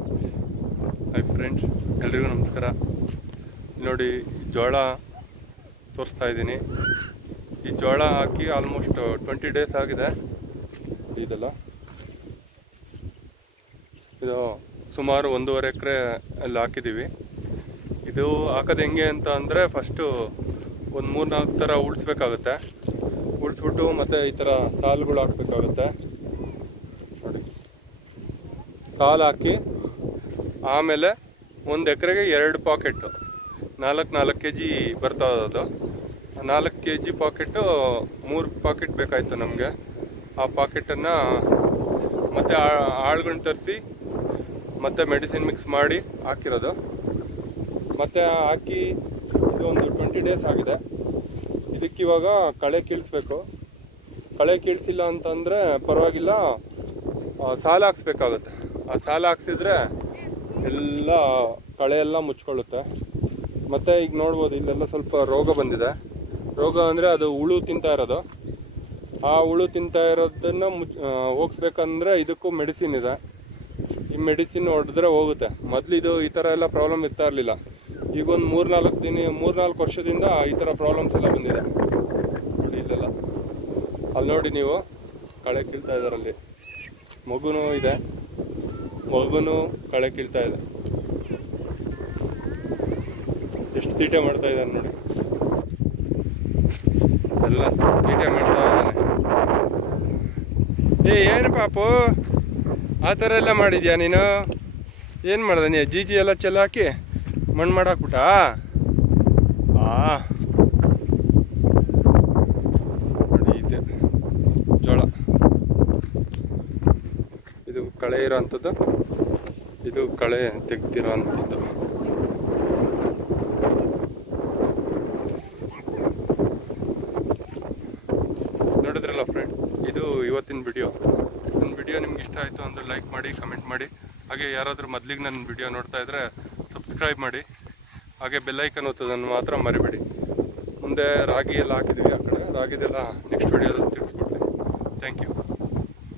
Hi friends, ಎಲ್ರಿಗೂ ನಮಸ್ಕಾರ. ನೋಡಿ, ಜೋಳ ತೋರಿಸ್ತಾ ಇದ್ದೀನಿ. ಈ ಜೋಳ ಹಾಕಿ ಆಲ್ಮೋಸ್ಟ್ 20 ಡೇಸ್ ಆಗಿದೆ. ಇದೆಲ್ಲ ಇದು ಸುಮಾರು 1.5 ಎಕರೆ ಅಲ್ಲಿ ಹಾಕಿದ್ದೀವಿ. ಇದು ಹಾಕೋದು ಹೆಂಗೆ ಅಂತ ಅಂದರೆ, ಫಸ್ಟು ಒಂದು 3-4 ಥರ ಉಳಿಸ್ಬೇಕಾಗುತ್ತೆ. ಉಳಿಸ್ಬಿಟ್ಟು ಮತ್ತು ಈ ಥರ ಸಾಲುಗಳು ಹಾಕಬೇಕಾಗುತ್ತೆ. ನೋಡಿ, ಸಾಲು ಹಾಕಿ ಆಮೇಲೆ 1 ಎಕರೆಗೆ 2 ಪಾಕೆಟು 4 kg ಬರ್ತಾವದು. 4 kg ಪಾಕೆಟು 3 ಪಾಕೆಟ್ ಬೇಕಾಯಿತು ನಮಗೆ. ಆ ಪಾಕೆಟನ್ನು ಮತ್ತು ಆಳುಗಳನ್ನ ತರಿಸಿ ಮತ್ತು ಮೆಡಿಸಿನ್ ಮಿಕ್ಸ್ ಮಾಡಿ ಹಾಕಿರೋದು. ಮತ್ತು ಹಾಕಿ ಇದು ಒಂದು 20 ಡೇಸ್ ಆಗಿದೆ. ಇದಕ್ಕಿವಾಗ ಕಳೆ ಕೀಳಿಸ್ಬೇಕು. ಕಳೆ ಕೀಳಿಸಿಲ್ಲ ಅಂತಂದರೆ ಪರವಾಗಿಲ್ಲ, ಸಾಲು ಹಾಕ್ಸ್ಬೇಕಾಗುತ್ತೆ. ಆ ಸಾಲು ಹಾಕ್ಸಿದ್ರೆ ಎಲ್ಲ ಕಳೆ ಎಲ್ಲ ಮುಚ್ಕೊಳ್ಳುತ್ತೆ. ಮತ್ತು ಈಗ ನೋಡ್ಬೋದು, ಇಲ್ಲೆಲ್ಲ ಸ್ವಲ್ಪ ರೋಗ ಬಂದಿದೆ. ರೋಗ ಅಂದರೆ ಅದು ಹುಳು ತಿಂತಾ ಇರೋದು. ಆ ಹುಳು ತಿಂತಾ ಇರೋದನ್ನು ಹೋಗಿಸ್ಬೇಕಂದ್ರೆ ಇದಕ್ಕೂ ಮೆಡಿಸಿನ್ ಇದೆ. ಈ ಮೆಡಿಸಿನ್ ಹೊಡೆದ್ರೆ ಹೋಗುತ್ತೆ. ಮೊದಲು ಇದು ಈ ಥರ ಎಲ್ಲ ಪ್ರಾಬ್ಲಮ್ ಇರ್ತಾ ಇರಲಿಲ್ಲ. ಈಗ ಒಂದು 3-4 ವರ್ಷದಿಂದ ಈ ಥರ ಪ್ರಾಬ್ಲಮ್ಸ್ ಎಲ್ಲ ಬಂದಿದೆ. ನೋಡಿ ಇಲ್ಲೆಲ್ಲ, ಅಲ್ಲಿ ನೋಡಿ ನೀವು, ಕಳೆ ಕೀಳ್ತಾ ಇದ್ದಾರಲ್ಲಿ. ಮಗುನೂ ಇದೆ, ಮಗುನೂ ಕಳೆ ಕೀಳ್ತಾ ಇದೆ. ಎಷ್ಟು ತೀಟೆ ಮಾಡ್ತಾ ಇದ್ದಾನೆ ನೋಡಿ, ಎಲ್ಲ ತೀಟೆ ಮಾಡ್ತಾ ಇದ್ದಾನೆ. ಏನು ಪಾಪು, ಆ ಥರ ಎಲ್ಲ ಮಾಡಿದ್ಯಾ ನೀನು? ಏನು ಮಾಡ್ದೆ ನೀ? ಜೀಜಿ ಎಲ್ಲ ಚೆಲ್ಲಾಕಿ ಮಣ್ಣು ಮಾಡಾಕ್ಬಿಟ್ಟಾ? ನೋಡಿ, ಇದೆ ಜೋಳ. ಇದು ಕಳೆ ಇರೋ ಅಂಥದ್ದು, ಇದು ಕಳೆ ತೆಗ್ದಿರೋ ಅಂಥದ್ದು. ನೋಡಿದ್ರಲ್ಲ ಫ್ರೆಂಡ್, ಇದು ಇವತ್ತಿನ ವಿಡಿಯೋ. ನನ್ನ ವಿಡಿಯೋ ನಿಮ್ಗೆ ಇಷ್ಟ ಆಯಿತು ಅಂದರೆ ಲೈಕ್ ಮಾಡಿ, ಕಮೆಂಟ್ ಮಾಡಿ. ಹಾಗೆ ಯಾರಾದರೂ ಮೊದಲಿಗೆ ನನ್ನ ವಿಡಿಯೋ ನೋಡ್ತಾ ಇದ್ದರೆ ಸಬ್ಸ್ಕ್ರೈಬ್ ಮಾಡಿ. ಹಾಗೆ ಬೆಲ್ಲೈಕನ್ ಒತ್ತೋದನ್ನು ಮಾತ್ರ ಮರಿಬೇಡಿ. ಮುಂದೆ ರಾಗಿ ಎಲ್ಲ ಹಾಕಿದ್ವಿ, ಆ ಕಡೆ ರಾಗಿದೆಲ್ಲ ನೆಕ್ಸ್ಟ್ ವಿಡಿಯೋದಲ್ಲಿ ತಿಳಿಸ್ಕೊಡ್ತೀನಿ. Thank you.